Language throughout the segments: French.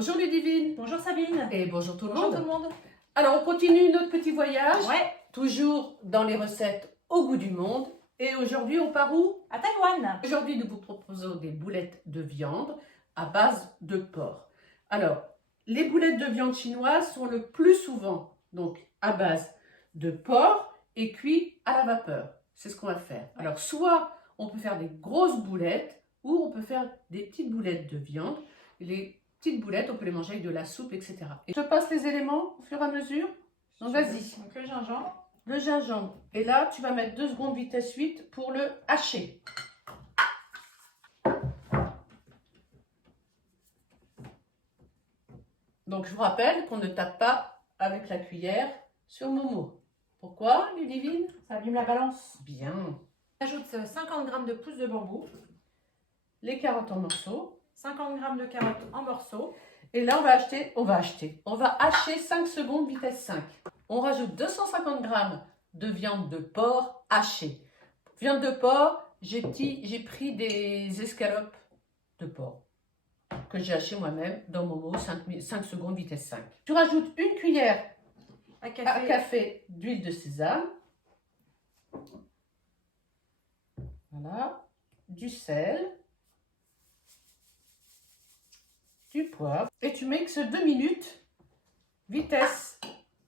Bonjour Ludivine. Bonjour Sabine. Et bonjour tout le Bonjour monde. tout le monde. Alors on continue notre petit voyage, Ouais, toujours dans les recettes au goût du monde. Et aujourd'hui on part où? à Taïwan. Aujourd'hui nous vous proposons des boulettes de viande à base de porc. Alors les boulettes de viande chinoises sont le plus souvent donc à base de porc et cuit à la vapeur. C'est ce qu'on va faire. Alors soit on peut faire des grosses boulettes ou on peut faire des petites boulettes de viande. Les petites boulettes, on peut les manger avec de la soupe, etc. Et je passe les éléments au fur et à mesure. Donc vas-y. Donc le gingembre. Le gingembre. Et là, tu vas mettre 2 secondes vitesse 8 pour le hacher. Donc je vous rappelle qu'on ne tape pas avec la cuillère sur Momo. Pourquoi, Ludivine? Ça abîme la balance. Bien. On ajoute 50 g de pousses de bambou, Les carottes en morceaux. 50 g de carottes en morceaux. Et là, on va hacher 5 secondes vitesse 5. On rajoute 250 g de viande de porc hachée. Viande de porc, j'ai pris des escalopes de porc que j'ai hachées moi-même dans Momo, 5 secondes vitesse 5. Tu rajoutes une cuillère À à café. café d'huile de sésame. Voilà. Du sel. Du poivre. Et tu mixes 2 minutes, vitesse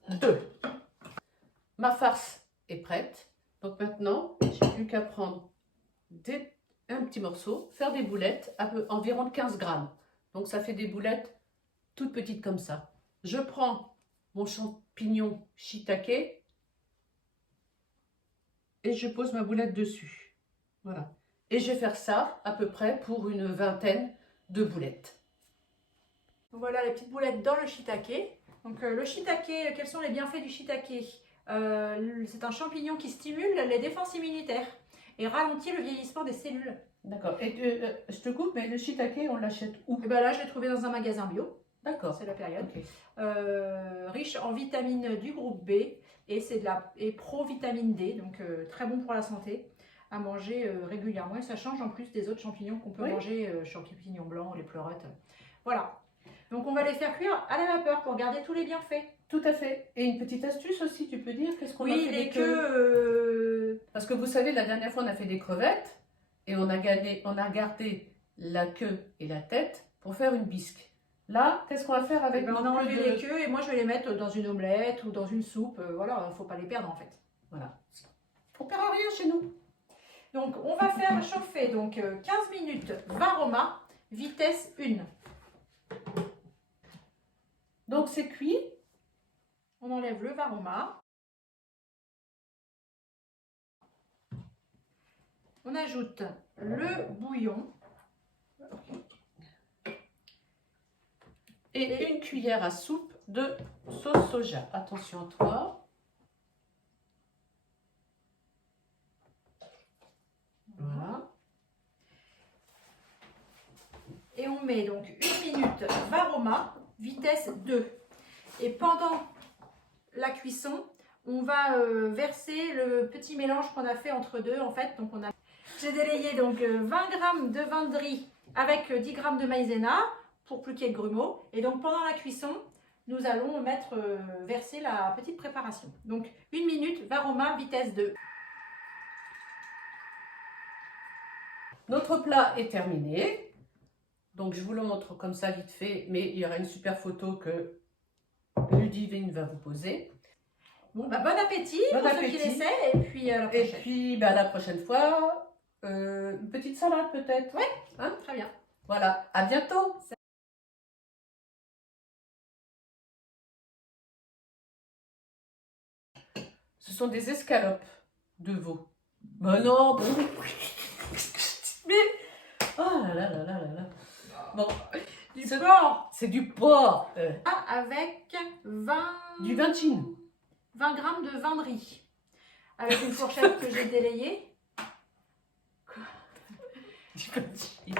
2. Ma farce est prête. Donc maintenant, j'ai plus qu'à prendre un petit morceau, faire des boulettes, environ de 15 grammes. Donc ça fait des boulettes toutes petites comme ça. Je prends mon champignon shiitake et je pose ma boulette dessus. Voilà. Et je vais faire ça à peu près pour une vingtaine de boulettes. Donc voilà les petites boulettes dans le shiitake. Donc le shiitake, quels sont les bienfaits du shiitake? C'est un champignon qui stimule les défenses immunitaires et ralentit le vieillissement des cellules. D'accord. Et je te coupe, mais le shiitake, on l'achète où? Et ben là, je l'ai trouvé dans un magasin bio. D'accord. C'est la période. Ok. Riche en vitamines du groupe B et pro-vitamine D, donc très bon pour la santé, à manger régulièrement. Et ça change en plus des autres champignons qu'on peut manger, champignons blancs, les pleurettes. Voilà. Donc on va les faire cuire à la vapeur pour garder tous les bienfaits. Tout à fait. Et une petite astuce aussi, tu peux dire, qu'est-ce qu'on a Oui, fait les des queues. Parce que vous savez, la dernière fois, on a fait des crevettes et on a gardé la queue et la tête pour faire une bisque. Là, qu'est-ce qu'on va faire avec On a nos enlevé queues les queues et moi je vais les mettre dans une omelette ou dans une soupe. Voilà, il ne faut pas les perdre en fait. Voilà. On ne perd rien chez nous. Donc on va faire chauffer donc 15 minutes 20 aromas, vitesse 1. Donc c'est cuit. On enlève le varoma. On ajoute le bouillon. Et une cuillère à soupe de sauce soja. Attention à toi. Voilà. Et on met donc 1 minute varoma, vitesse 2. Et pendant la cuisson, on va verser le petit mélange qu'on a fait entre deux en fait. Donc j'ai délayé donc 20 g de vin de riz avec 10 g de maïzena pour plus qu'il y ait de grumeaux. Et donc pendant la cuisson, nous allons verser la petite préparation. Donc 1 minute varoma, vitesse 2. Notre plat est terminé. Donc je vous le montre comme ça vite fait, mais il y aura une super photo que Ludivine va vous poser. Bon, bon appétit Bon pour appétit. ceux qui l'essaient et puis à la prochaine. Et puis la prochaine fois, une petite salade peut-être. Oui, Hein? très bien. Voilà, à bientôt. Ce sont des escalopes de veau. Ben non. Mais oh là là là là là là. Bon, Du porc. c'est du porc. Avec 20... Du vin de Chine. 20 g de vin de riz. Avec une fourchette que j'ai délayée. Du vin de Chine.